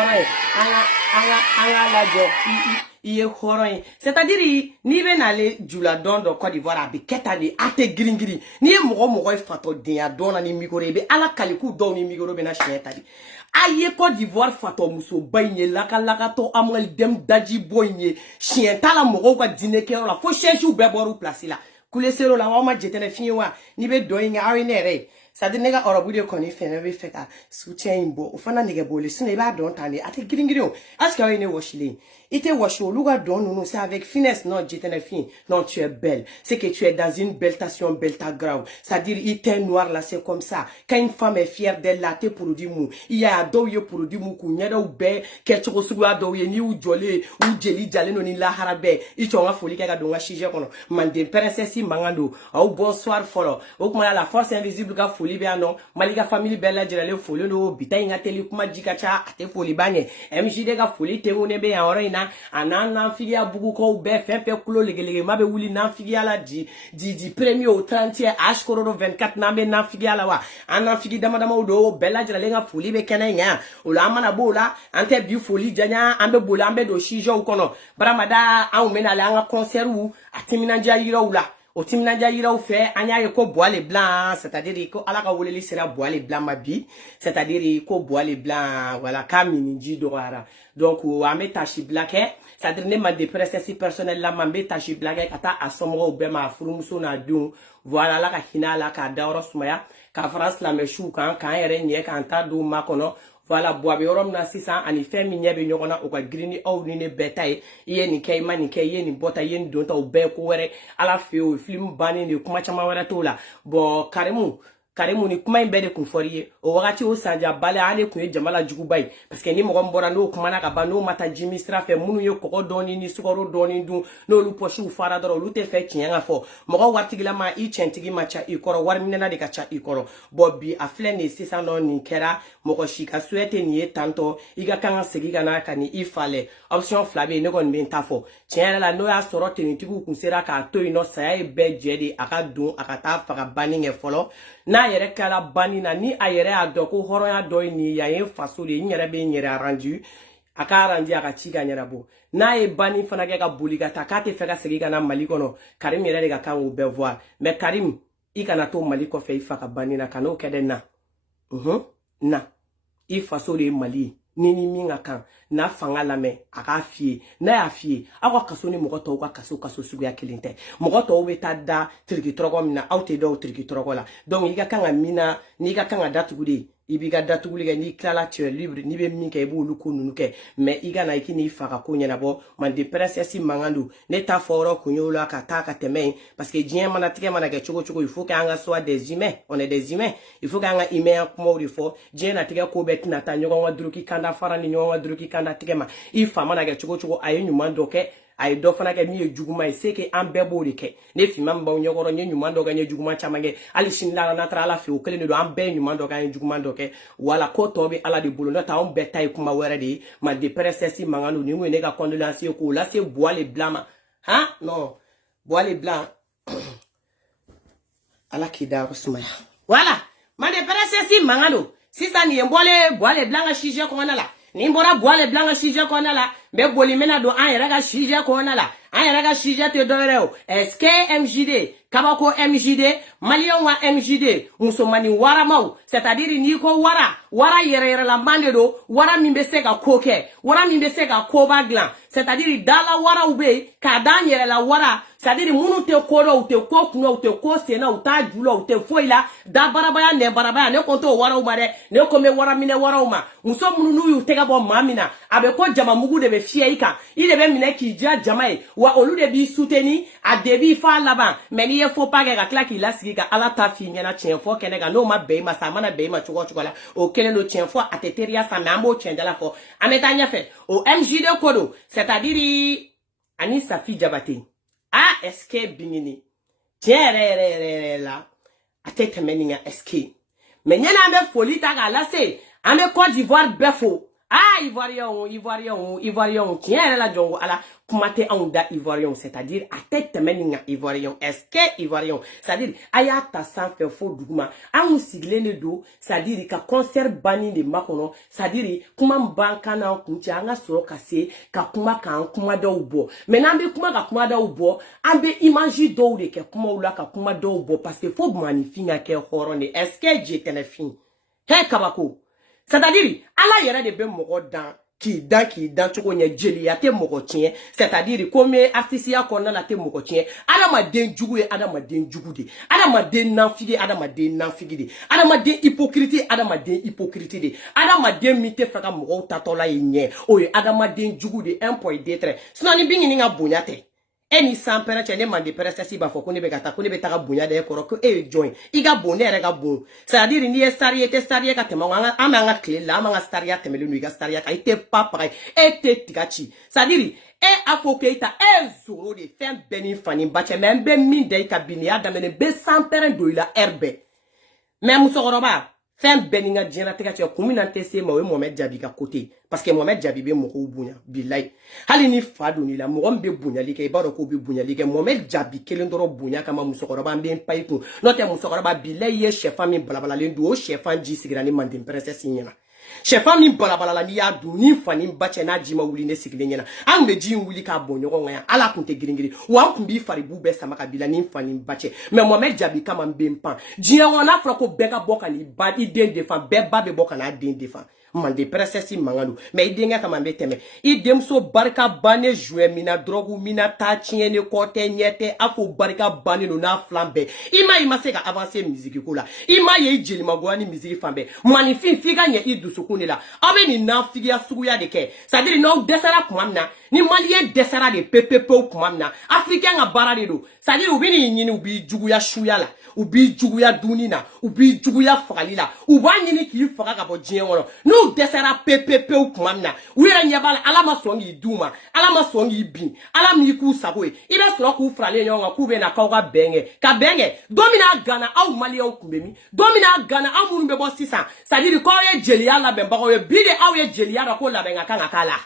horoy anga la jo iye horoy c'est-à-dire ni be nale jula don do Côte d'Ivoire abi ketali ate gringiri ni mogo fato dia dona ni migore be ala kaliku do ni migoro be na shetali aye Côte d'Ivoire fato muso bagne laka to amal dem daji boyne chien tala mogo ka dine ke la fo chercher ou be boru place la kule sero la wa ma jetene finwa ni be doinga awinere sadi nega orobu de koni fene be feka soutien imbo ofana nega bole sine ba don tande ate gringiri o aska wene washile ite washo luga don non c'est avec finesse non jetene fin non tu es belle c'est que tu es dans une belle station belta grave c'est-à-dire ite noir là c'est comme ça quand une femme est fière d'elle là te produit mou il y a do yo produit mou kunyada ou be quelque chose ou do ye ni ou jolé ou jeli jale no ni la harabe i chonga foli ka do nga chije kono mande princesse mangando au bonsoir folo o kuma la force invisible ka foli be anon malika family bella jirale foli no bita inga tele kuma jikacha ate foli banye MJD ka foli te wone be ya orina anana filia bugu ko be fefe kulo legelege mabe wuli na filia la di premier au 30e ashkoro 24 na be na filia la wa anan fili dama do bella jirale nga foli be kenanya o la mana bola ante bi foli janya ambe bola ambe do shijo ukono baramada an mena la nga concert ou atimina jayira ula o timina jayira ou fe anya ko boile blanc c'est-à-dire ko ala ka woleli sera boile blanc mabi c'est-à-dire ko boile blanc voilà kamini ji doara donc o ame tachi black c'est-à-dire ne ma dépression personnelle la mambe tachi black kata asomo o be ma furumuso na dun voilà la ka hina la ka dawro sumaya ka France la meshu kan yere nye kan ta do makono voilà boabe orom na sisa ani femi nyebe nyogona o ka grini o ni ne betaye iye ni kay mani kay ye ni bota ye ni donta o be ko were ala fe o film bani ni kuma chama were to la bo karemu ni kuma imbe de kun foriye o wakati o sanja bale ale kun jamala jugubay parce que ni mo gombora no kuma na ka ba no mata jimi stra fe munu ye koko doni ni sukoro doni dun no lu poshi u fara doro lu te fe kinyanga fo mo go wartigila ma i chentigi macha i koro war minena de ka cha i koro bobbi afle ni sisa no ni kera mo ko shika suete ni tanto iga kanga segi kana kani ifale option flabe ne gon min tafo tiens la no ya soro tenitigu kun sera ka to ino saya be jedi aka dun aka ta faga bani nge folo na yere kala bani na ni ayere adoko horo ya do ni ya yen fasole nyere be nyere rendu aka randi aka chiga nyera bo na e bani fana ke ka bulika takate feka segi kana malikono Karim yere ga kan u be voir mais Karim ikana to maliko fe ifaka bani na kano kede na na i fasole mali nini minga kan na fanga lame aka fie na ya fie akwa kaso ni mogoto ka kaso sugu ya kilinte mogoto we tada triki trogo mina auto do triki trogo la donc iga kanga mina ni ga kanga datugude ibiga datugude ni klala tu es libre ni be minka ebu luku nunuke mais iga na ikini faka ko nyana bo man de princesse mangandu ne ta foro kunyola ka taka temen parce que dien mana tike mana ke chogo il faut qu'anga soit des humains on est des humains il faut qu'anga humain comme il faut dien na tike ko betina ta nyogo wa druki kanda fara ni nyogo wa druki kanda tike ma ifa mana ke chogo ayo nyuma doke ay do fana ke mi juguma seke ambe bori ke ne fi mamba nyogoro nye nyuma ndo ganye juguma chamange ali shinla na tra ala fi okele ne do ambe nyuma ndo ganye juguma ndo ke wala ko tobe ala de bolo nota on betay kuma were de ma de princesse mangano ni ne ga condolence ko la c'est boile blanc ha non boile blanc ala kida rusmaya wala ma de princesse mangano sisa ni boile blanc chije ko na la ni mbora boile blanc chije ko na la be boli mena do an yere ga chije ko na la an yere ga chije te dovere o est-ce que MJD kabako MJD malion wa MJD musomani wara mau c'est-à-dire ni ko wara yere la mande do wara mimbe se ga koke wara mimbe se ga koba glan c'est-à-dire dala wara ube ka dan yere la wara c'est-à-dire munu te kodo ou te kokuno ou te kosena ou ta julo ou te foila da barabaya ne konto wara uma de ne kome wara mine wara uma muso munu nu yu tega bo mamina abe ko jama mugu de be fie ika ile be mine ki ja jamae wa olu de bi souteni a debi fa laban meni ye fo pa ga kla ki la sigi ka ala ta fi nyana chen fo kene ga no ma be ma sa mana be ma chugo la o kene no chen fo ateteria sa me ambo chen de la fo ameta nya fe o MJD kodo c'est-à-dire ani sa fi jabate ah est-ce que bingini tiere la atete meninga est-ce que mais nyana be foli ta ga la se ame Côte d'Ivoire befo Ah, Ivoirien, tiens, la jongo, ala, kumate on da Ivoirien, c'est-à-dire, à tête meninga Ivoirien, est-ce que Ivoirien, c'est-à-dire, ayata sans faire faux dougma, a un sigle ne do, c'est-à-dire, ka concert bani de makono, c'est-à-dire, kuma bankana, kunti, anga soro kase, ka kuma da ubo, mais n'ambe kuma da ubo, ambe imagi do de ke kuma ula ka kuma da ubo, parce que faut magnifier ke horone, est-ce que j'étais le fin? He kabako. C'est-à-dire, ala yere de be mogo dan, qui dan, choko nye jeli ya te mogo tien, c'est-à-dire, comme artisia kona la te mogo tien, adama den jugu de, adama den nanfigi, adama den nanfigi de, adama den hypocrite, adama den hypocrite de, adama den mite faka mogo tatola yenye, oye, adama den jugu de, 1.2, sinon ni bingi nga bunyate. Eni sans pere chene mande pere sesi ba foko ne be gata ko ne be taga bunya de koro ko e join iga bonne rega bon c'est-à-dire ni estarie ka tema nga amanga clé la amanga staria temele nu iga staria ka ite papa ete tigachi c'est-à-dire afoke ita zoro de fem beni fani bache même be min de ka bini adamene be sans pere do ila herbe même musoroba fem beninga djena teka che kuminante se mawe Mohamed Jabi ka côté parce que Mohamed Jabi be moko bunya billahi hali ni fadu ni la mo be bunya like ibaro ko be bunya like Mohamed Jabi kelendoro bunya kama musokoroba mbe paiku note musokoroba billahi ye chef ami balabala lendu o chef anji sigrani mandim princesse nyina chef ami balabala la ni ya du ni fani bache na jima wuli ne sigle nyina an be ji wuli ka bonyo nga ala kunte giringiri wa kumbi fari bube sama kabila ni fani bache mais Mohamed Jabi kama mbe mpan jiya wana frako beka boka ni bad iden defan be babe boka na den defan mande princesse mangalu mais idenga kama mbe teme idemso barka bane jouer mina drogu mina ta tiene kote nyete afo barka bane no na flambe ima se ka avancer musique ko la ima ye jeli magwani musique fambe manifin figa nye idusukuni la abe ni na figa suguya de ke ça dire no desara kumamna ni malien desara de pepepe kumamna africain nga bara de do ça dire ubi ni nyini ubi juguya shuya la ubi juguya dunina ubi juguya fagalila uba nyini ki faga ka bo jien wono no desara pepepe kumamna wira nyabala alama songi duma alama songi bin alama yiku sakoe ila soro ku frale nyonga ku be na kawga benge ka benge domina gana au malien kumbemi domina gana amunu be bo sisa ça dire ko ye jelia la bemba ko ye bide au ye jelia da ko la benga kanga kala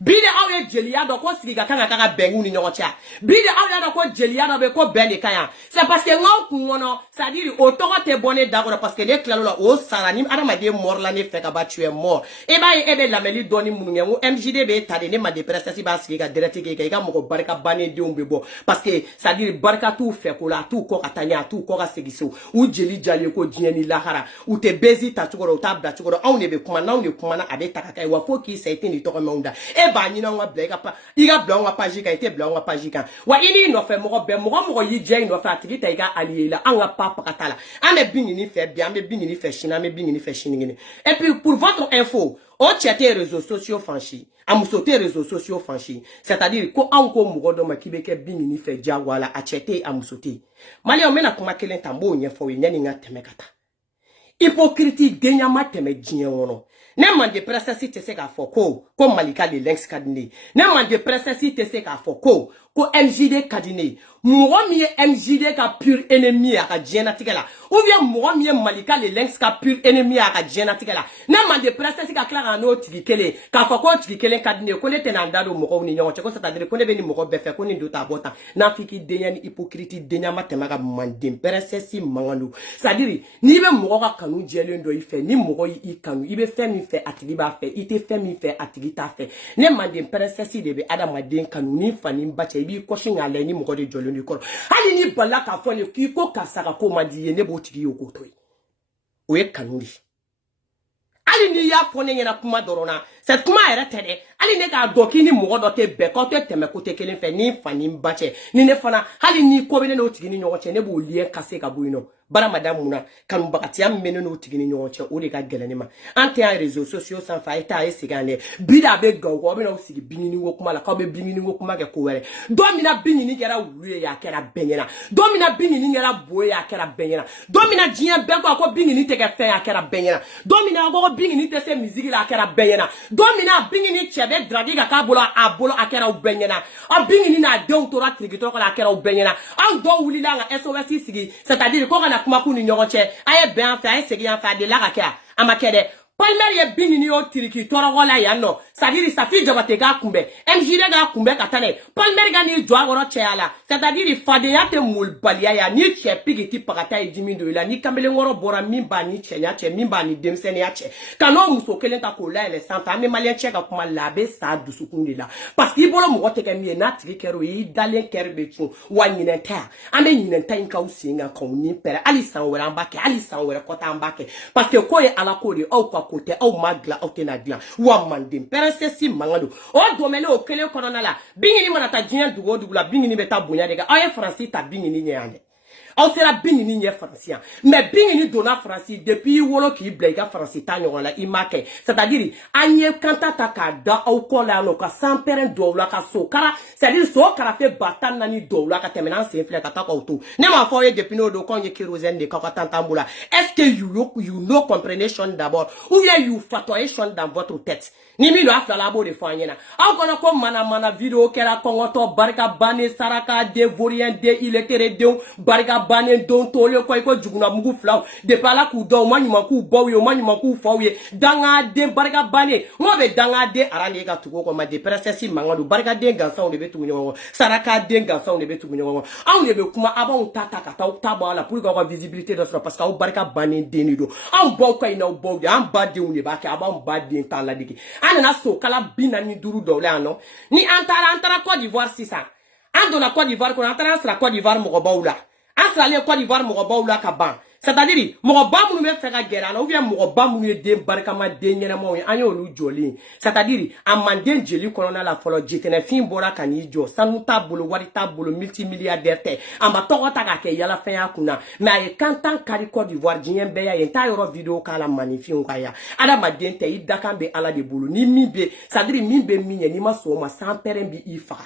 bide aw ye jeliya do ko sigiga kanga kaka bengu ni nyocha bide aw ya do ko jeliya do be ko beli kaya c'est parce que ngaw kungono ça dire o to te bonne d'accord parce que de klalo la o sarani adama de mort la ne fait ka ba tu es mort e ba e be la meli doni munu ngu MJD be tade ne ma de prestasi ba sigiga direct ke ga mo barka bane de umbe bo parce que ça dire barka tout fait ko la tout ko katanya tout ko ka segiso u jeli jali ko dieni lahara u te bezi ta tukoro ta bla tukoro on ne be kuma na on ne kuma na abe takaka e wa fo ki ça été ni to maunda ba nyina nga blega pa iga blonga page ka ite blonga page ka wa ini no fe mo be mo yi je no fa tigita iga aliela anga papa katala ame bingini fe bia ame bingini fe china ame bingini fe chiningini et puis pour votre info o chete réseaux sociaux franchi amusote réseaux sociaux franchi c'est-à-dire ko anko mugodo makibeke bingini fe jagwala a chete amusote mali o mena kuma kelen tambo nye fo nyani nga temekata hypocrite genya mateme jien wono ne mande princesse te se ka foko ko malika le links kadine ne mande princesse te se ka foko ko MJD kadine mo mi MJD ka pur ennemi aka jena tikela ou bien mo mi malika le links ka pur ennemi aka jena tikela ne mande princesse ka klara no tigikele ka foko tigikele kadine ko ne tenanda do mo ko ni nyon ko c'est-à-dire ko ne be ni mo ko be fe ko ni do ta bota na fiki denya ni hypocrite denya matema ka mande princesse mangalo c'est-à-dire ni be mo ka kanu jele ndo ife ni mo ko yi kanu ibe fe mi fait atigi ba fait ite fait mi fait atigi ta fait ne mande princesse de be adama den kanu ni fani bache bi ko shinga le ni mo de jolo ni ko hali ni bala ka fo ni ki ko kasaka ko mandi ye ne bo tigi yoko toy o e kanuri hali ni ya fo ne na kuma dorona c'est kuma era tede hali ne ka doki ni mo do te be ko te teme ko te kelen fe ni fani bache ni ne fana hali ni ko be ne o tigi ni nyoche ne bo lie kase ka buino bara madame muna kan bakati am meno no tigini nyoche o de ka gelene ma ante en réseaux sociaux sans faita e sigane bida be gawo be no sigi binini wo kuma la ka be binini wo kuma ke ko were domina binini kera wuye ya kera benyena domina binini kera boye ya kera benyena domina jien be ko binini te ke fe ya kera benyena domina go binini te se musique la kera benyena domina binini chebe dradiga ka bolo abolo akera benyena a binini na doctorat trigito ko la kera benyena a do wuli la nga SOS sigi c'est-à-dire ko kuma kuni nyogoche aye ben fa aye segi en fa de la rakea amakede Palmer ye bingini o tiriki torogola ya no. C'est-à-dire sa fille jabate ga kumbe. MJD ga kumbe katane. Palmer ga ni joa goro cheala. C'est-à-dire fadeya te mul balia ya ni che pigiti pagata e jimi do la ni kamele ngoro bora mimba ni chenya che mimba ni demsene ya che. Kano muso kelen ta kola ele santa me malien che ga kuma labe sa dusukunde la. Parce que bolo mo te kemi na trikero yi dalen kerbe tu wa nyinenta. Ande nyinenta inka usinga ko ni pere ali san wera mbake ali san wera kota mbake. Parce que ko ye ala ko de au kwa kote au magla au tenadla wa mandim perese si mangado o domele o kele korona la bingini manata jien dugo dugula bingini beta bonya dega aye francis ta bingini nyande aw sera bingini nye francien mais bingini dona francis depuis wolo ki blega francis ta nyon la imake c'est-à-dire anye kanta ta ka da aw ko la no ka samperen do la ka so kara c'est-à-dire so kara fe batan nani do la ka temena se fle ka ta ko to ne ma fo ye depuis no do kon ye kérosène de ka ka tantambula est-ce que you know comprehension d'abord ou you fatoyation dans votre tête ni mi lo afla la bo de fanyena aw kono ko mana video kera kongoto barka bane saraka de vorien de ilekere de barka bane don tole ko juguna mugu flaw de pala ku do manyuma ku boyo manyuma ku fawye danga de barka bane mo be danga de arane ga tugo ko ma de princesse mangado barka de gansa on de be tugunyo saraka de gansa on de be tugunyo aw ne be kuma abon tata ka ta ba la pour ko visibilité de ça parce que aw barka bane de ni do aw bo ko ina bo de am ba de on de ba ka abon ba de tan la digi anana so kala bina ni duru do le ano ni antara Côte d'Ivoire sisa ando na Côte d'Ivoire ko antara sra Côte d'Ivoire mo baula asra le Côte d'Ivoire mo baula ka ban c'est-à-dire mo ba mu me fe ka gera na ou bien mo ba mu de barkama de nyena mo anyo lu joli c'est-à-dire amande jeli kolona la folo jitene fin bora kani jo sanuta bolo warita bolo multimilliardaire te amba to ta ka ke yala fe akuna na e kantan kari Côte d'Ivoire jien be ya enta yoro video kala magnifique ngaya ada madente idakambe ala de bolo ni mibe c'est-à-dire mibe minye ni maso ma sans perembi ifa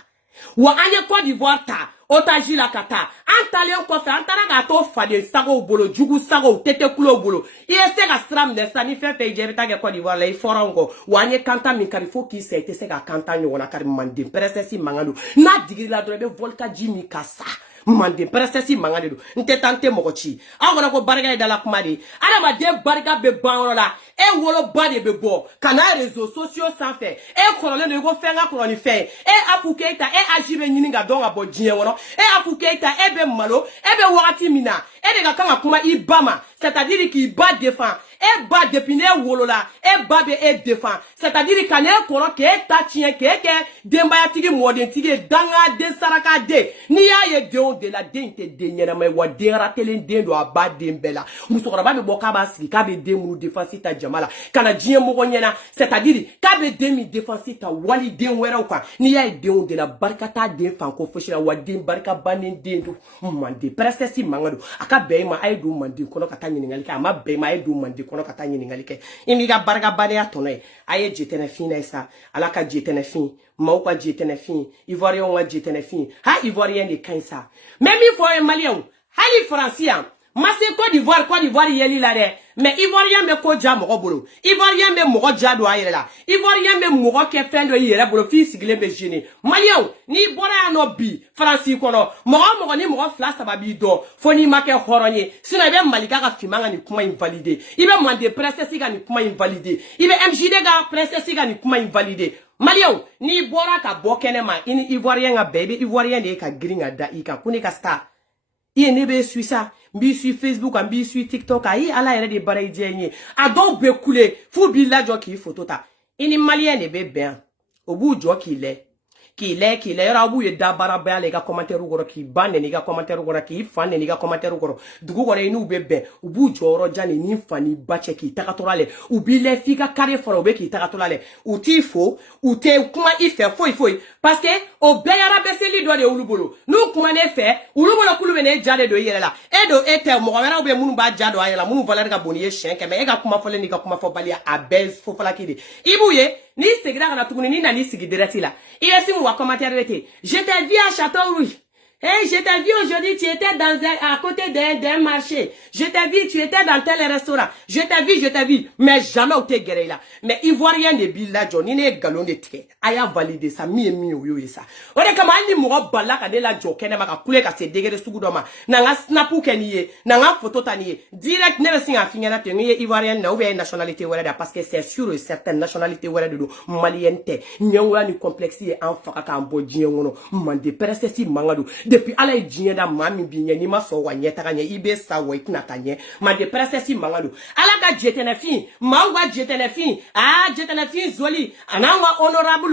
wa anye Côte d'Ivoire ta otaji la kata antale ko fe antara ga to fade sago bolo jugu sago tete kulo bolo iese ga stram de sani fe jebita ge Côte d'Ivoire le forongo wa anye kanta min karifo ki se te se ga kanta nyona kar mande presesi mangalo na digiri la do be volka jimi kasa mande presesi mangade do nte tante mokochi awona ko barga da la kumade ala ma de barga be banro la e wolo bade be bo kana réseaux sociaux sans fait e kolole no go fenga ko ni fe e afukeita e ajibe nyininga donga bo jien wono e afukeita e be malo e be wakati mina e de ga kanga kuma ibama c'est-à-dire qui bat défend e ba depine wolo la e ba be e défend c'est-à-dire kana e koro ke ta tien ke demba ya tigi moden tigi danga de saraka de ni ya ye de la dente de nyana mai wa de ratelen de do aba de mbela musokora ba be boka ba siki ka be de mu défense ta jamala kana jien mo nyana c'est-à-dire ka be de mi défense ta wali de wera kwa ni ya de la barkata de fanko foshira wa de barka banen de do mande presesi mangado aka be ma ay do mande kono kata nyiningali ka ma be ma ay do mande kono kata nyiningali ke imiga barka bane ya tonay aye jetene fina sa alaka jetene fin Mauka jetene fin, Ivoirien wa jetene fin, ha Ivoirien de kansa. Même il faut un Malien, hali Francien, Masse Côte d'Ivoire yeli la de, mais Ivoirien me ko ja mo bolo, Ivoirien me mo ja do ayela la, Ivoirien me mo ke fendo yela bolo fi sigle be jeni. Malien ni bora no bi, Francis kono, mo ni mo fla sababi do, foni make horonye, sino be malika ka fimanga ni kuma invalidé. Ibe mande princesse ga ni kuma invalidé. Ibe MJD ga princesse ga ni kuma invalidé. Malio, ni bora ka bokene ma ini Ivoirien nga baby Ivoirien de ka gringa da ika kuni ka star. Iye nebe suisa, mbi su Facebook, mbi su TikTok, ayi ala yere de bara ijenye. Adon be kule, fu bi la jo ki photo ta. Ini Malien nebe ben. Obu jo ki le. Ki le yora obu ye da bara ba le ga commentaire goro ki bande ni ga commentaire goro ki fan ni ga commentaire goro. Dugu goro inu be ben. Obu jo ro jani ni fani bache ki takatola le. Ubi le figa kare foro be ki takatola le. Uti fo, ute kuma ife foi. Parce que o be yara be se li do de ulubolo. Nu kuma ne fe, ulubolo kulu be ne jade do yele la. Edo ete mo wera be munu ba jado ayela, munu valer ga boniye shenke me e ga kuma fole ni ga kuma fo balia abez fo fala kidi. Ibuye ni segira na tukuni ni na ni sigi direct la. Il est si wa commentaire rete. Je t'ai vu à Château Rouge. Hey, je t'ai vu aujourd'hui, tu étais à côté d'un marché. Je t'ai vu, tu étais dans tel restaurant. Je t'ai vu. Mais jamais où t'es guéri là. Mais Ivoirien de Billa John, il est galon de tige. Aya validé ça, mi et ça. On est comme un numéro bala kade la joke, maka kule ka se dégere sugudoma. Nanga snapu keniye, nanga photo taniye. Direct never sing a finger na tenye Ivoirien na oube nationalité wala parce que c'est sûr et certaine nationalité wala de do maliente. Nyangwa ni complexi en faka ka mbo djiengono. Mande perese si mangado. Depuis ala yi djien da mami binye ni ma so wanye takanye ibe sa wa ikna tanye. Mande perese si mangado. Ala ka jetene fin, mawa jetene fin. Ah jetene fin zoli. Ananga honorable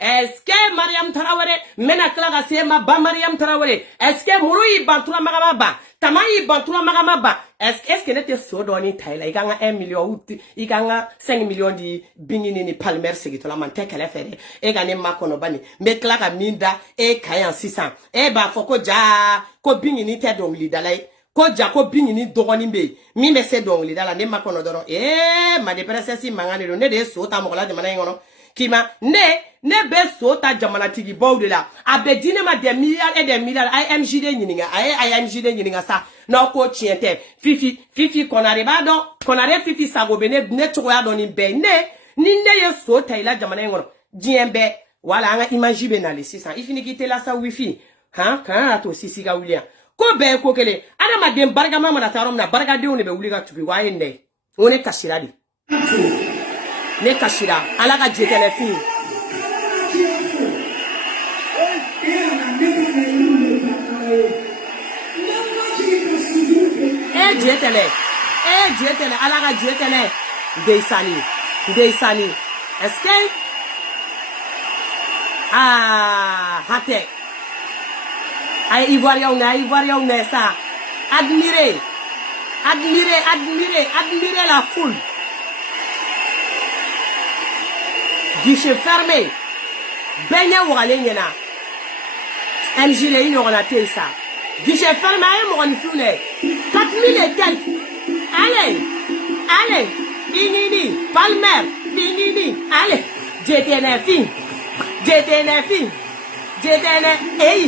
est-ce que Mariam Traoré mena klaga sema ba Mariam Traoré est-ce que Murui Bantura Magama Tamayi Bantura Magama est-ce que n'était so doni taila iganga 1 million iganga 5 millions di bingini ni palmer segitola mante kala fere e gane makono bani me klaga minda e kayan 600 e ba foko ja ko bingini te don lidalai ko ja ko bingini dogoni be mi me se don lidala ne makono doro ma de presesi mangane do ne de so ta mokola de manay ngono kima ne be so ta jamana tigi baw de la abedine ma des milliards et des milliards IMG de nyininga IMG de nyininga sa na ko tiente fifi konare ba don konare fifi sago be ne choko ya don ni be ne ye so ta ila jamana ngono diembe wala nga image be na le 600 ifini kite la sa wifi ha kana to sisi ga wulia ko be ko kele ada ma dem barga mama na tarom na barga de one be wuliga tubi waye ndey one kashira di ne kashira ala ka jetele fi jetele ala ka jetele deisani est-ce que hate ay ivoirien na ça admirer la foule. Guichet fermé. Benya wale nyena. MJ le ino na ça. Guichet fermé mon fune. 4000 et quelques. Allez. Binini, Palmer, Binini. Allez. JTN. Hey.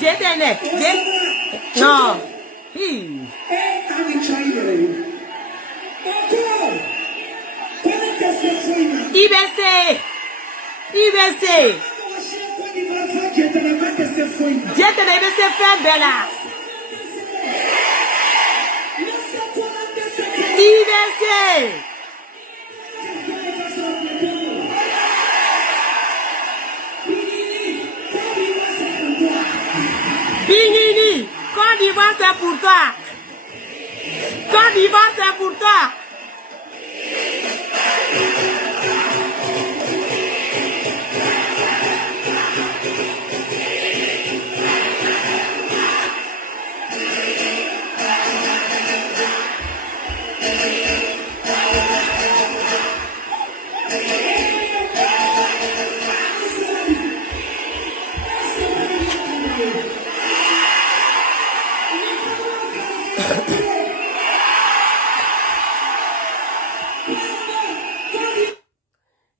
JTN. Non. IBC. JTN IBC fait bella. IBC. Binini, Côte d'Ivoire c'est pour toi. Côte d'Ivoire c'est pour toi.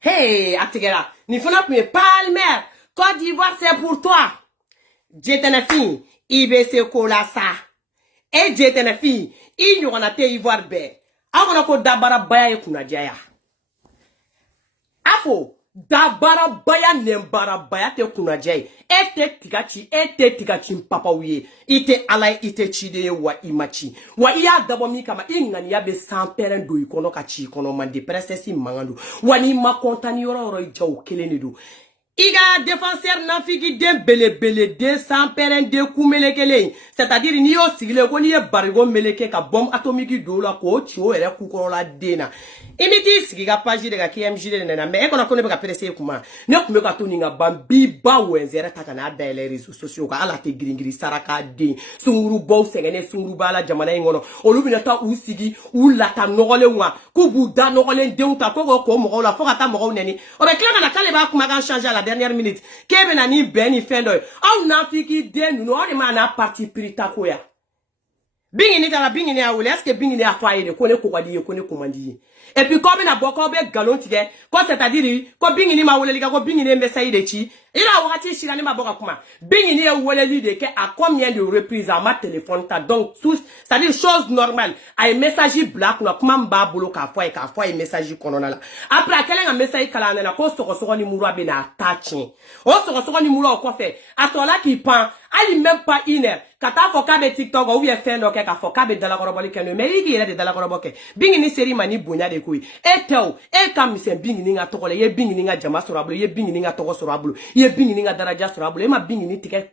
Hey, Atigera, ni fona pour Palmer, Côte d'Ivoire c'est pour toi. Jetenefi, IBC Kolasa. Et Jetenefi, il y en a te Ivoire be. Agona ko dabara baya kuna jaya. Afo, dabara baya nembara baya te kuna jaya. Ete tigachi mpapa uye. Ite alay ite chide wa imachi. Wa iya dabomi kama ingani ya be samperen do ikono kachi ikono mande presesi mangando. Wani makontani yoro ijau kelenidu. Iga défenseur nafiki den bele de samperen de kumelekele. C'est-à-dire ni yo sigile ko ni ye barigo meleke ka bombe atomique do la ko tio ere kukorola dena. Imiti sigiga page de ka KMG de na me e kona kono be ka presse kuma. Ne kume ka toni nga bambi ba wenzere taka na da les réseaux sociaux ka ala te gringiri saraka de. Sunguru bo sengene sunguru bala jamana ngono. Olubina ta usigi u lata nogole nwa. Ku buda nogole de unta ko mo la fo ka ta mo neni. O be kla na kale ba kuma kan changer à la dernière minute. Kebe na ni beni fendo. Au na fiki de nous on ma na parti pirita koya. Bingini tara bingini a wele est-ce que bingini a faille de kone kokadi kone komandi. Et puis comme na boko be galon tige ko c'est-à-dire ko bingini ma wele liga ko bingini message de chi ila wakati shirani ma boka kuma bingini e wele li de ke à combien de reprises à ma téléphone ta donc tous c'est-à-dire chose normale ay message black na kuma mba bolo ka foi message konona la après quel un message kala na ko soko ni muro be na attachin o soko ni muro ko fait à cela qui prend ali même pas une heure kata foka be TikTok ou bien fait donc ka foka be dala koroboli kenu mais il est de dala koroboke bingini seri mani bonya de koy etew e kam sen bingini nga tokole ye bingini nga jama sorablo ye bingini nga toko sorablo ye bingini nga daraja sorablo e ma bingini tike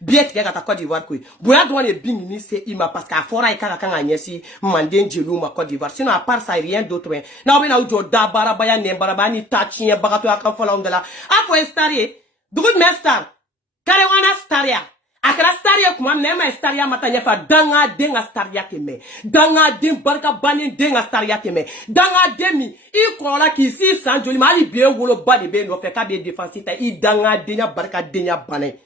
bien tike kata Côte d'Ivoire koy boya do ne bingini c'est ima parce que fora e kaka kan anyesi manden jelu ma Côte d'Ivoire sinon à part ça rien d'autre na be na ujo da baraba ya ne baraba ni tachien bagato akan fola ondela afo estari dugud mestar kare wana staria akara staria kuma nema staria matanya fa danga denga staria keme danga den barka bani denga staria keme danga demi I kola ki si san joli mali be wolo ba de be no fe ka be défensita I danga denya barka denya bane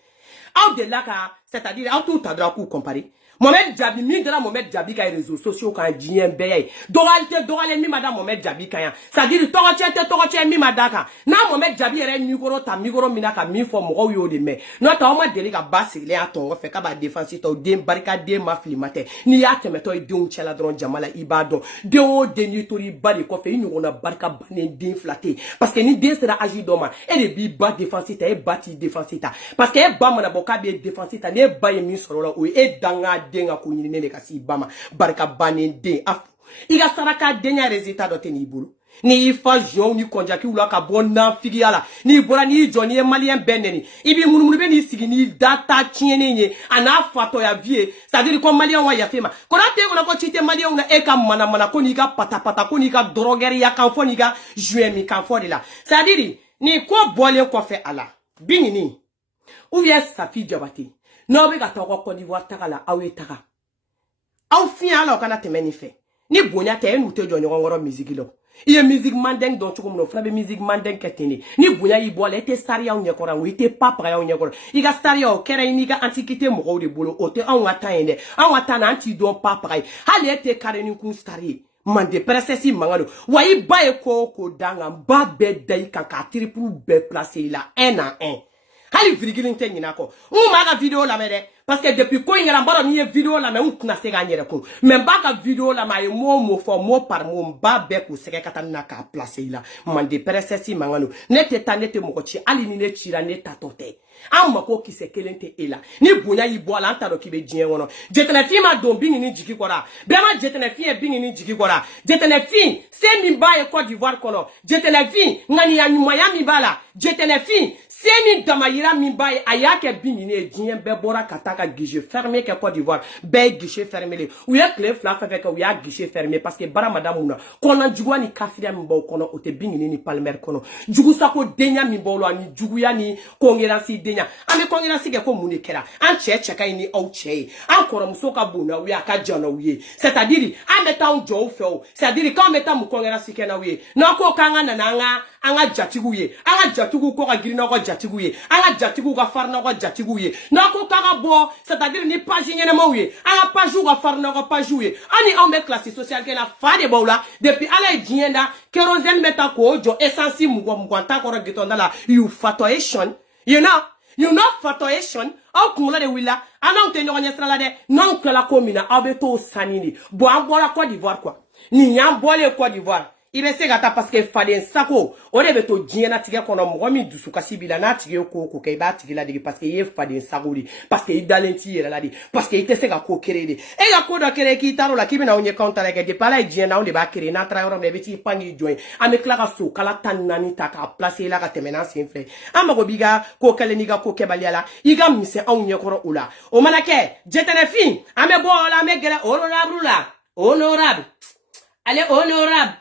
aw de la ka c'est-à-dire aw tout tadra ku comparer Mohamed Djabi mi dara Mohamed Djabi ka réseaux sociaux kan djien beye dogale mi madame Mohamed Djabi kan c'est-à-dire togoche mi madaka na Mohamed Djabi re micro ta micro minaka mi fo mo yo de me no ta o ma deli ka basile a tongo fe ka ba défense to dem barika de ma flimate ni ya temeto de chela dron jamala ibado de o de ni tori bari ko fe ni ona barika banen din flaté parce que ni den sera agi doma et de bi ba défense ta e bati défense ta parce que e ba mana boka be défense ta ne ba yemi soro la o e danga denga ko nyine ne kasi bama barka banen den afu iga saraka denya résultat do teni bulu ni ifa jon ni konja ki wula ka bona figi ala ni bora ni joni e malien beneni ibi munumunu be ni sigi ni data tiene nye ana fato ya vie ça veut dire comme malien wa ya fema ko na te ko chite malien na e ka mana ko ni ka pata ko ni ka droguerie ya kan fo ni ka jouer mi kan fo de la ça veut dire ni ko bolé ko fait ala bingini ou bien Safi Diabaté no be ka to ko Côte d'Ivoire takala awe taka aw fi ala kana temeni fe ni bonya te nu te joni ngoro musique lo iye musique mandeng don chuko mno frabe musique mandeng keteni ni bonya yi bole te staria onye kora wi te papa ya onye kora iga staria o kera ni ga antiquité mo de bolo o te an wata na anti don papa hali ete kare ni kun stari mande presesi mangalo wayi bae ko danga ba be dai kan ka triple be placer la 1 à 1 hali virgule te nyina ko ma ga vidéo la mede parce que depuis ko ngara mbaro ni vidéo la me kuna se ga nyere ko me ba ga vidéo la ma mo fo mo par mo ba be ko se ka tanna ka placer la mande presesi mangalo nete tanete mo ko chi ali ni ne chira ne tatote amma ko ki se kelente ela ni bunya yi bola antaro ki be jien wono jetene fi ma don bingi ni jigi kora brema jetene fi e bingi ni jigi kora jetene fi se mi ba e Côte d'Ivoire kono jetene fi ngani ya nyuma ya mi bala jetene fi se mi damayira mi ba e ayake bingi ni jien be bora kataka guichet fermé ke Côte d'Ivoire be guichet fermé le ou ya clé fla fa que ou ya guichet fermé parce que bara madame una kono jugwa ni kafira mi ba kono o te bingi ni palmer kono jugu sako denya mi bolo ani jugu ya ni kongeransi ame kongina sige ko munikera an cheche kai ni au che an koro musoka buna wi aka jana wi c'est-à-dire ame ta unjo feo c'est-à-dire quand meta mu kongina sike na wi na ko kanga na nga anga jatigu ye anga jatigu ko ga girina ko jatigu ye anga jatigu ga farna ko jatigu ye na ko kanga bo c'est-à-dire ni page nyene mo wi anga page ga farna ko page ye ani on met classe sociale ke na fa de bola depuis ala dienda kerosene meta ko jo essence mu ta ko gitonda la you fatoation you know fatoation au kumula de willa ana unte nyonya sala de non kala komina abeto sanini bo ambola Côte d'Ivoire quoi ni nyambole Côte d'Ivoire ibe se gata parce que faden sako o de beto jiena tige kono mo mi dusu kasibila na tige ko ke ba tige la de parce que ye faden sako di parce que idalenti yera la di parce que ite se ga ko kerede e ga ko do kere ki taro la kibina onye counter ke de pala jiena on de ba kere na tra euro me beti pangi join ame kla so kala tanani ta ka placer la ka temena sin fle amago biga ko kale ni ga ko ke baliala iga mise onye koro ula o manake jetene fin ame bo la me gere honorable allez honorable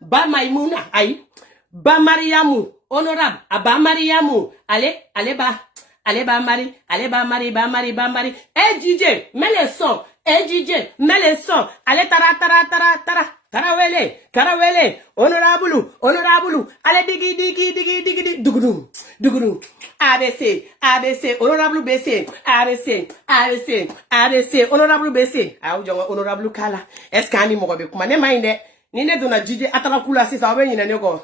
ba Maimouna aïe ba Mariamou honorable ba Mariamou allez ba Mari eh DJ mets les sons allez tarawele honorable allez digi dugudum ABC, ABC, honorable BC, ABC, ABC, ABC, honorable BC. Ah, honorable Kala. Est-ce qu'il y a un mot avec moi? Ne m'aide. Ni ne donna Jiji atakula si sa wen yina ko.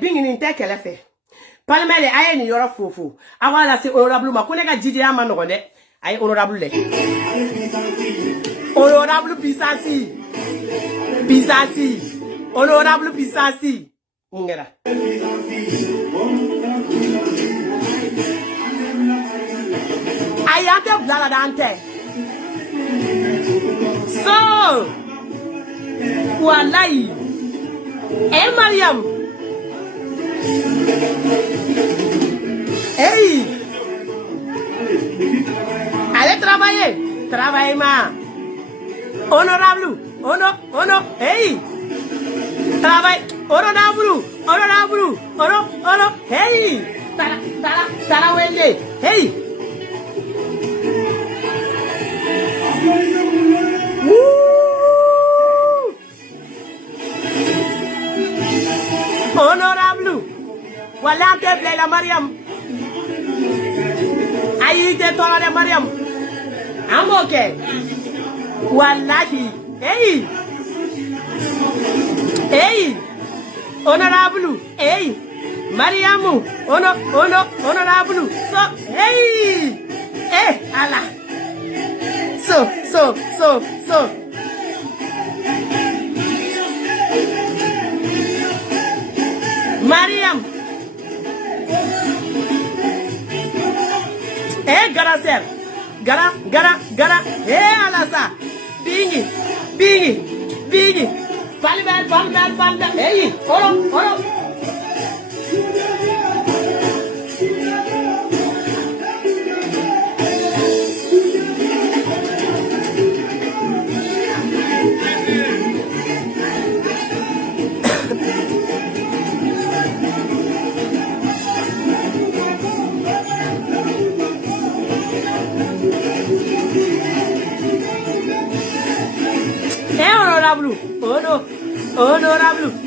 Bing ni nteke la fe. Palmele aye ni yoro fofu. Awala si honorable ma kone ka Jiji ama no ne. Aye honorable le. Honorable Pisasi. Pisasi. Honorable Pisasi. Ngera. Ayante blala dante. So. Wallahi. Mariam. Hey. Allez travailler. Travaille ma. Honorable. Hey. Travaille. Honorable. Hey. Tara wende. Hey. Honorable. Voilà te plaît la Mariam. Aïe te toi la Mariam. Amoke. Wallahi. Hey. Honorable. Hey. Mariamu. Honorable. So. Hey. Allah. So. Mariam. Garaser. Gara. Alasa. Bingi. Palbel. Hey, oro.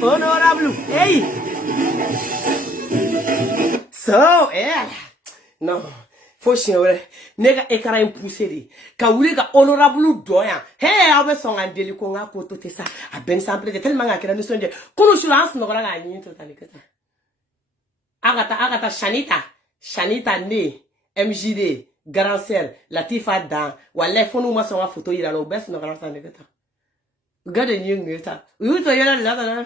Honorable. Hey. So, non. Faut chier, nega ekara impoussé di. Ka wuli ka honorable doya. Hey, abe son andeli ko nga ko to ça. A ben sample de tellement nga kira mission de. Kono chulance no nga ni to talikata. Agata Shanita ne MJD Grand Sœur Latifa Dan. Wala fonu ma son photo ira no best no nga talikata. Gade ni ngeta. Uto yela la.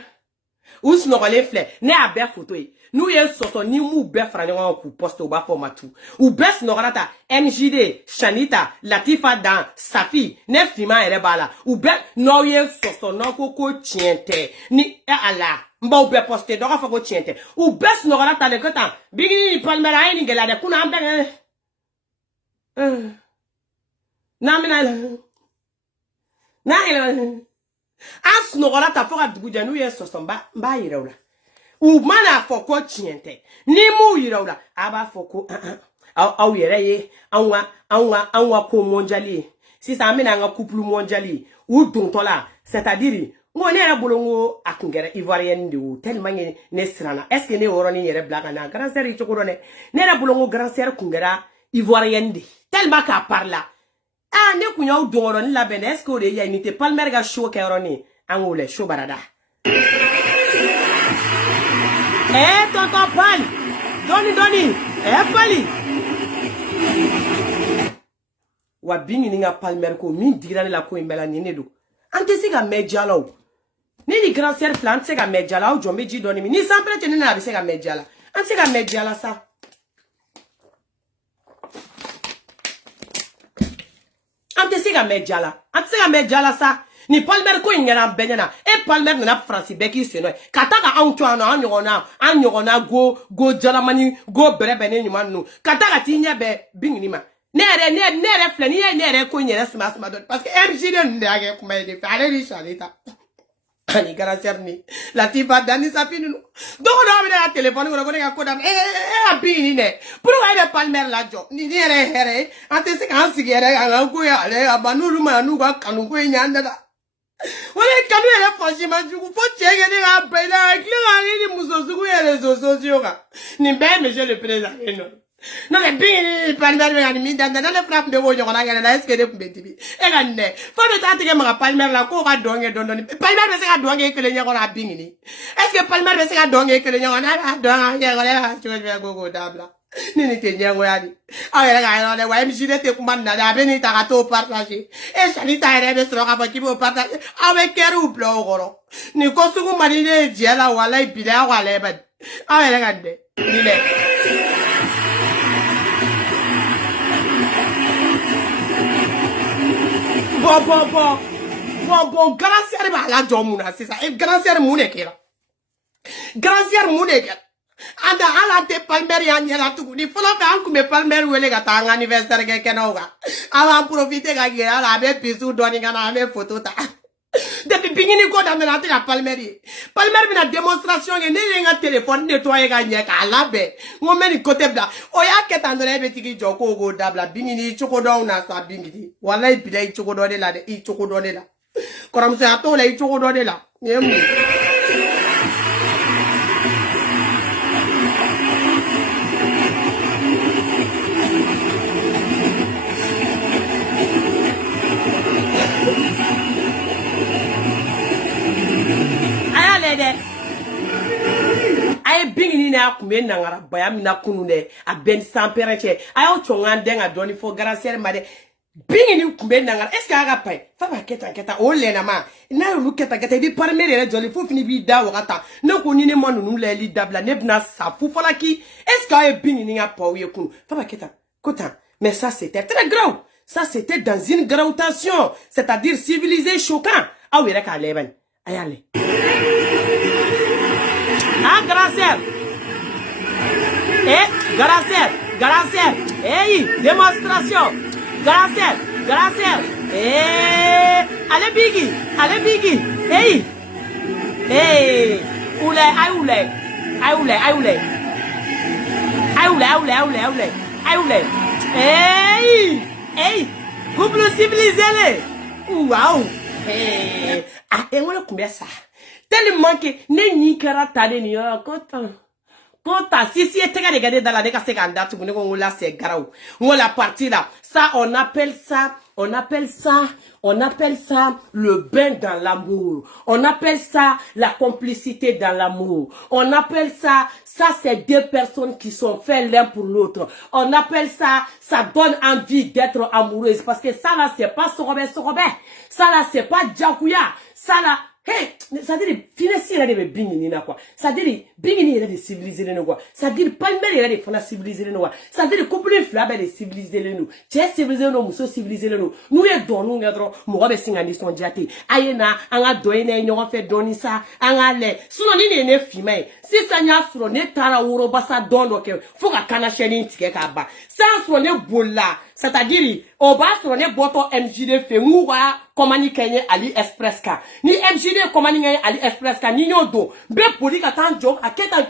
Ous no le flè. Ne a be photo yi. Nous y soto ni mu be franyo ku poste au ba formatu. Ou bes no rata MJD Shanita Latifa Dan Safi ne fima ere bala. Ou be no y soto no ko tiente. Ni ala. Mba ou be poste do ka fa ko tiente. Ou bes no rata le kota. Bigi palmera ni gela de kuna ambe. Na as no rata fo duguja nu y soto mba ireula. Ou mana foko tiente. Ni mu yiraula. Aba foko au yereye. Anwa ko mondiali. Si ça amène un couple mondiali. Ou dontola. C'est-à-dire, on est à bolongo à kungere ivoirienne de ou tellement ne srana. Est-ce que ne oroni yere blagana. Grand sœur ichokorone. Ne la bolongo grand sœur kungera ivoirienne de. Tellement qu'à par là. Ah, ne kunya ou donroni la bende. Est-ce que o de ya inite palmerga show keroni. Angole show barada. Tonton Paul, Doni, Pali. Wa bingi ninga palmer ko min digirani la ko imbela ni nedo. Ante siga medjala o. Ni di grand sœur flan siga medjala o jombe ji doni mi. Ni sample tene na bi siga medjala. Ante siga medjala sa. Ante siga medjala sa. Ni palmer ko ingena benyana e palmer na France beki seno kataka antoano anyogona go jalamani go berebe nyuma nu kataka tinya be bingini ma nere flani nere ko nyere sma don parce que MJD ndage kuma de fare ri Shanita ani garancer ni Latifa Dani sapinu doko do mi na téléphone ko ne ko dam abini ne pour wa palmer la jo ni nere here ante se kan sigere an ko ya le abanuru ma nu ga kanu ko nyanda. Wale kanu ele franchement du coup faut tirer les rappels avec les musozugu et les réseaux sociaux ni ben monsieur le président non Non, mais bien, palmer, mais dans les frappes de vos gens, on a gagné la SKD pour Bétibi. Et gagné. Faut me tenter que ma palmer la cour à donner, donner. Palmer, c'est à donner que les gens ont à bingini. Est-ce que palmer, c'est à donner que les gens ont à donner, tu vas go table. Nini te nyangwani. Awe la gana, wa MJD te kumana, la beni ta gato partager. Et Chanita rebe sera pas qui vous partager. Awe keru blo goro. Ni kosugu marine diala wala ibila wala bad. Awe la gana. Nile. Bon, gracière ba la jomuna, c'est ça. Et gracière moune kera. Gracière moune kera. Anda ala te palmer ya nyela tuku ni folo be anku me palmer wele ga tanga anniversaire ke kenoga. Ala profiter ga gira la be pisu doni ga na me photo ta. Depuis bingini ko da me na te ga palmer yi. Palmer bi na démonstration ke ne nga téléphone nettoyer ga nyeka ala be. Ngome ni côté bla. O ya ke tandore be tiki joko go dabla bingini choko do na sa bingini. Wala i bidai choko do de la de i choko do de la. Koram se ato la i choko do de la. Yemu. Aye bingini na kume nangara bayam na kunune a ben sans pereche ayo chonga denga doni fo gracière made bingini kume nangara est-ce que aga pay fa ba keta o le na ma na lu keta di parmere re joli fo fini bi da wakata na ko ni ne mo nunu le li dabla ne bna sa fu fola ki est-ce que aye bingini nga pawe kunu fa ba keta kota mais ça c'était très grave, ça c'était dans une graduation, c'est-à-dire civilisé choquant ah oui reka leben ayale. Ah, gracière. Gracière. Hey, démonstration. Gracière. Allez, Biggie. Hey. Oulé. Hey. Couple civilisé. Waouh. Hey. Ah, et on a combien ça? Tellement que ni kera tade ni Kota si était regardé dans la décasse candidat tu on la c'est garou on la partie là ça on appelle ça le bain dans l'amour, on appelle ça la complicité dans l'amour, on appelle ça c'est deux personnes qui sont faites l'un pour l'autre, on appelle ça donne envie d'être amoureuse parce que ça là c'est pas Sorobé, ça là c'est pas Djakouya, ça là hey, ça dit financier il y a des bingini na quoi. Ça dit bingini il y a des civilisés nous quoi. Ça dit palmer il y a des fona civilisés nous quoi. Ça dit couple flab des civilisés nous. Chez civilisés nous muso civilisés nous. Nous y don nous ngadro mo ba singani son diaté. Ayena anga doine nyo fait doni ça anga le. Suno ni ne fimai. Si ça nya suno ne tara woro basa dondo ke. Faut ka kana cheni tike ka ba. Ça suno ne bola. C'est-à-dire au bas sur ne boto MJD fait ngouwa komani kenye Ali Express ka. Ni MJD komani kenye Ali Express ka ni nyodo. Be poli ka tan jok a keta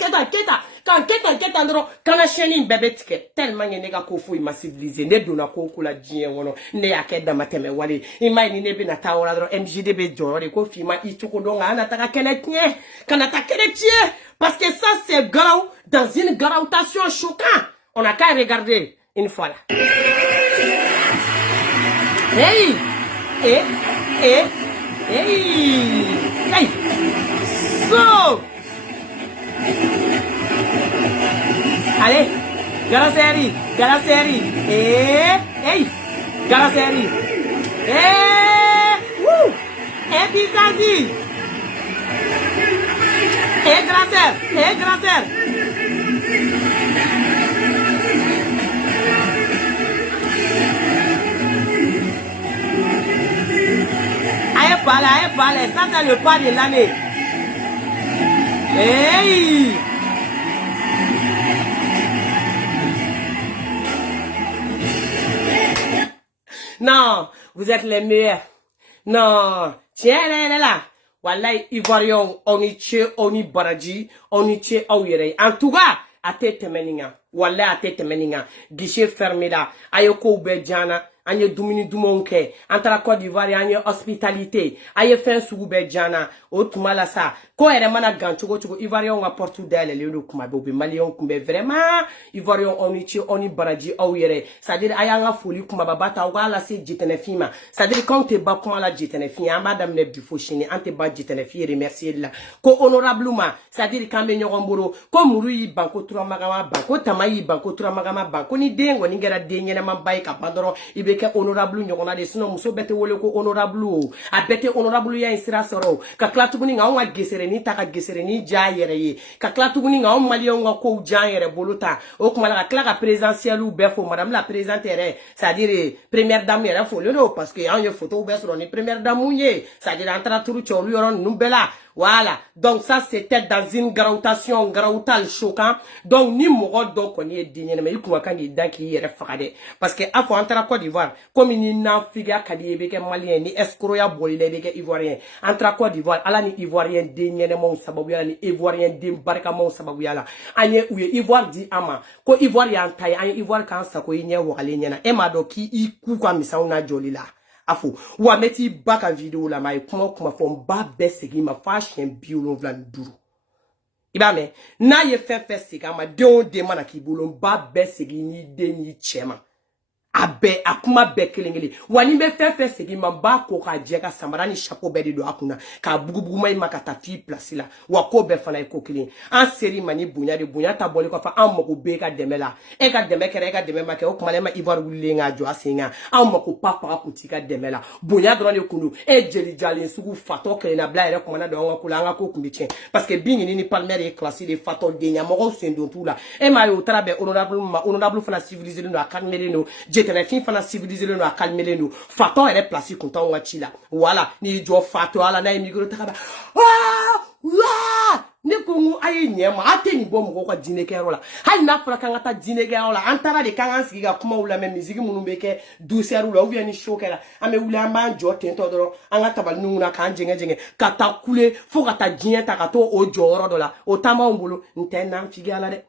ndro kana cheni bebe tike. Tellement ne ga ko fu ima civilisé ne dona ko kula dien wono ne akeda mateme wali. Ima ni ne be na tawora dro MJD be jore ko fima ichuko donga na taka kenetnie. Kana ta kenetnie parce que ça c'est grave dans une graduation choquant. On a qu'à regarder une fois là. Hey! So! Allez! Galaseri! Hey! Galaseri! Woo! Epizazi! Gracer! Allez, ça c'est le pas de l'année. Hey! Non, vous êtes les meilleurs. Non, tiens, là. Voilà, Ivoirion, on y tue, on y baradji, on y tue, en tout cas, à tête meninga. Voilà, à tête meninga. Guichet fermé là. Ayoko Ubedjana. an ye dumuni dumanw kɛ an taara Côte d'Ivoire an ye hospitalité a ye fɛn sugu bɛɛ diana o tuma la sa ko yɛrɛ mana gan cogo cogo Ivoirien ka porte dayɛlɛlen don kuma bɛɛ u bɛ Malien kunbɛn vraiment Ivoirien aw ni ce aw ni baraji aw yɛrɛ c'est à dire a y'an ka foli kumababa ta aw k'a lase jitɛnɛfin ma c'est à dire k'anw tɛ ba kuma la jitɛnɛfin an b'a daminɛ bi fo sini an tɛ ba jitɛnɛfin remercier la ko honorable ma c'est à dire k'an bɛ ɲɔgɔn bolo ko muru y'i ban ko turamagama ban ko tama y'i ban ko turamagama ban ko ni den kɔni kɛra den ɲɛnɛmanba ye ka ban dɔrɔn i bɛ kɛ honorable ɲɔgɔnna de sinon muso bɛɛ tɛ wele ko honorable o a bɛɛ tɛ honorable ya in sira sɔrɔ o ka tila tuguni ka anw ka gesereni ta ka gesereni ja yɛrɛ ye ka tila tuguni ka anw maliyɛnw ka kow ja an yɛrɛ bolo ta o tuma la ka tila ka présidentielle bɛɛ fo madame la présidente yɛrɛ c'est à dire première dame yɛrɛ folen don parce que anw ye photo bɛɛ sɔrɔ ni première dame ye c'est à dire an taara turu cɛ olu yɔrɔ ninnu bɛɛ la voilà donc ça c'était dans une garautation garautal choquant donc ni mɔgɔ dɔ kɔni ye den ɲɛnama i kuma kan k'i da k'i yɛrɛ faga dɛ parce que a fɔ an taara Côte d'Ivoire comme ni nafigiya ka di i bɛ kɛ malien ni escroya bɔli la i bɛ kɛ ivoirien an taara Côte d'Ivoire ala ni ivoirien den ɲɛnamaw sababuya la ni ivoirien den barikamaw sababuya la an ye u ye Ivoire di an ma ko Ivoire y'an ta ye an ye Ivoire k'an sago i ɲɛ wagalen ɲɛna e m'a dɔn k'i ku ka misanw na joli la afo wa mɛ t'i ba ka vidéo la ma ye kuma kuma fɔ n ba bɛɛ segin ma f'a siɲɛ 75 i b'a mɛn n'a ye fɛn fɛn segin a ma den o den mana k'i bolo n ba bɛɛ segin n'i den n'i cɛ ma a bɛɛ a kuma bɛɛ kelen kelen wa ni bɛ fɛn fɛn segin ma n b'a ko k'a jɛ ka samara ni chapeau bɛɛ de don a kunna k'a bugubuguma i ma ka taa f'i place la wa ko bɛɛ fana ye ko kelen an seri ma ni bonya de bonya ta bɔli kɔfɛ an mako bɛ e ka dɛmɛ la e ka dɛmɛ kɛra e ka dɛmɛ ma kɛ o tuma la e ma Ivoire wulilen k'a jɔ a sen kan an mako papaga kun t'i ka dɛmɛ la bonya dɔrɔn de kun don e jeli jalen sugu fatɔ kelenna bila yɛrɛ kumana don an ka ko la an ka ko kun bɛ tiɲɛ parce que bin ni palmaire ye classe de fatɔ den ɲɛmɔgɔw sen don t'u la e m'a ye o taara bɛn honorable ma honorable fana civilisé don a calmelen don jɛtɛnɛfin fana civilisé don a calmelen don fatɔ yɛrɛ place kun t'anw ka ci la voilà n'i jɔ fatɔ ala n'a ye micro ta ka ban ne ko n ko a ye ɲɛ ma a tɛ nin bɔ mɔgɔw ka diinɛkɛyɔrɔ la hali n'a fɔra k'an ka taa diinɛkɛyɔrɔ la an taara de k'an k'an sigi ka kumaw lamɛn misiki minnu bɛ kɛ douceur la ou bien ni show kɛra an bɛ wuli an b'an jɔ tentɔ dɔrɔn an ka tabaliniw na k'an jɛngɛ jɛngɛ ka taa kule fo ka taa diɲɛ ta ka to o jɔyɔrɔ dɔ la o taa m'anw bolo n tɛ n'an figiya la dɛ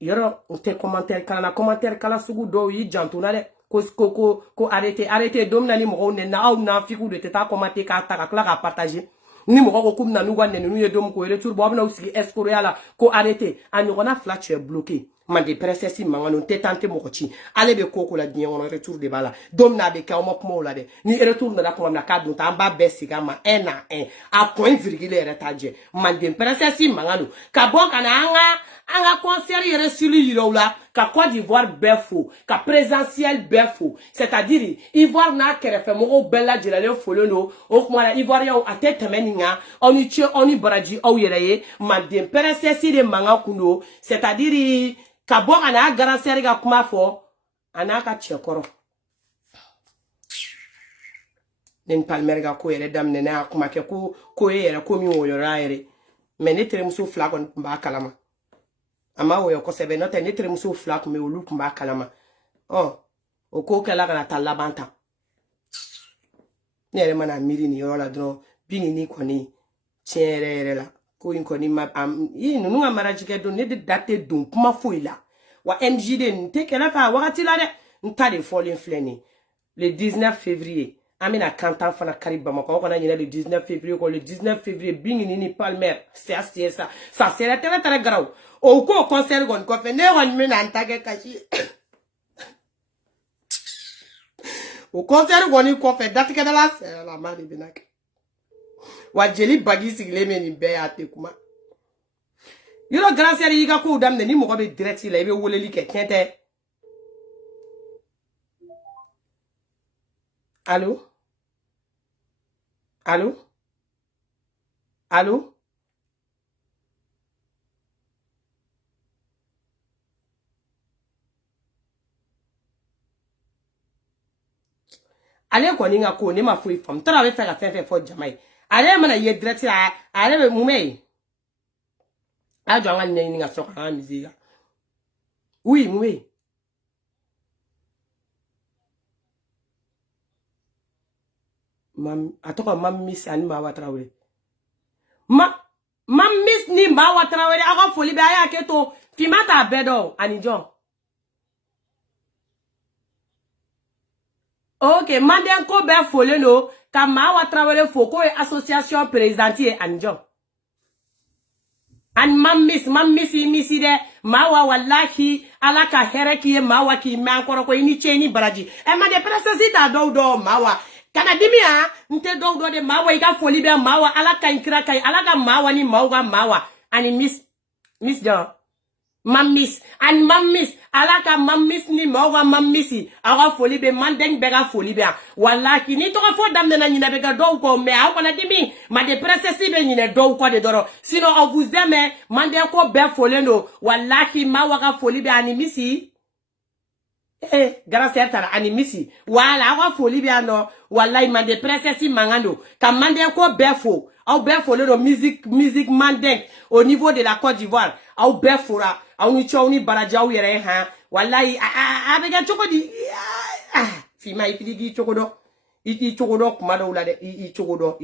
yɔrɔ n tɛ commentaire kalan na commentaire kalan sugu dɔw y'i janto la dɛ ko arrêtez don min na ni mɔgɔw nɛnina aw nafigiw de tɛ taa commenter k'a ta ka tila k'a partager ni mɔgɔ ko k'u bɛna n'u ka nɛninu ye don ko retour bɔ aw bɛna aw sigi escroya la ko arrêtez a ɲɔgɔnna fila tu es bloqué mande princesse mankan n tɛ tan tɛ mɔgɔ ci ale bɛ ko la diɲɛ kɔnɔ retour de b'a la don min na a bɛ kɛ aw ma kuma o la dɛ ni retour nana kuma min na k'a don ta an b'a bɛɛ sigi a ma un à un a point virgule yɛrɛ t'a jɛ mande princesse mankan don ka bɔ ka na an ka concert yɛrɛ sili yira u la ka Côte d'Ivoire bɛɛ fo ka présidentielle bɛɛ fo c'est à dire Ivoire n'a kɛrɛfɛ mɔgɔw bɛɛ lajɛlen folen don o kuma la Ivoirien a tɛ tɛmɛ nin kan aw ni ce aw ni baraji aw yɛrɛ ye mande princesse de mankan kun don c'est à dire ka bɔ ka n'a garansɛri ka kuma fɔ a n'a ka cɛkɔrɔ ne ni palmaire ka ko yɛrɛ daminɛ ne y'a kuma kɛ ko ye yɛrɛ ko min wɔyɔra yɛrɛ mais ne terimuso fila kɔni tun b'a kalama a ma wɔyɔ kosɛbɛ n'o tɛ ne terimuso fila tun bɛ olu tun b'a kalama o ko kɛla ka na taa laban ta ne yɛrɛ mana miiri nin yɔrɔ la dɔrɔn bi ni kɔni tiɲɛ yɛrɛ yɛrɛ la ko in kɔni ma ninnu ka marajikɛ don ne de da tɛ don kuma foyi la wa MJ de nin tɛ kɛrɛfɛ a wagati la dɛ n ta de fɔlen filɛ nin le 19 février an bɛna kantan fana kari Bamakɔ aw kana ɲinɛ le 19 février kɔ le 19 février Bingini ni Palmer ça serait très très grave o ko concert kɔni kɔfɛ ne kɔni bɛna n ta kɛ kasi o concert kɔni kɔfɛ datigɛdala sɛlama de bɛna kɛ wa jeli bagi sigilen bɛ nin bɛɛ y'a tɛ kuma yɔrɔ grand sœur y'i ka kow daminɛ ni mɔgɔ bɛ direct la i bɛ weleli kɛ tiɲɛ tɛ allo allo allo ale kɔni ka ko ne ma foyi faamu tɔrɔ a bɛ fɛ ka fɛn fɛn fɔ jama ye ale mana ye direct la ale bɛ mun bɛ yen a jɔ an ka ɲɛɲini ka sɔrɔ an ka musique la oui mun bɛ yen a tɔgɔ Mamis ani Mawa Traoré Mamis ni Mawa Traoré a ka foli bɛ a y'a kɛ to Fima t'a bɛɛ dɔn ani jɔn Ok, manden ko be fole no, ka Mawa Traoré fo ko e association présidentielle anjo. An misi de Mawa wallahi ala ka here ki ye Mawa ki me ankoro ko ini cheni baraji. E ma de presesi da do Mawa. Kana dimia nte do de Mawa iga foli be Mawa ala ka inkira kai ala ka Mawa ni Mawa ani miss John. Mamis and mamis alaka mamis ni mawa mamisi awa foli be mandeng bega foli be wallahi ni to fo damne na nyina bega do ko me a ko na dimi ma de presesi be nyina do ko de doro sinon on vous aime mandeng ko be foleno wallahi mawa ga foli be animisi grâce à animisi wala awa foli be no wallahi ma de presesi mangando ka mandeng ko be fo au be foleno musique mandeng au niveau de la Côte d'Ivoire au be fora au ni choni barajaw yere ha wallahi abega chokodi fi ma ifidi chokodo iti chokodo kuma do la de i chokodo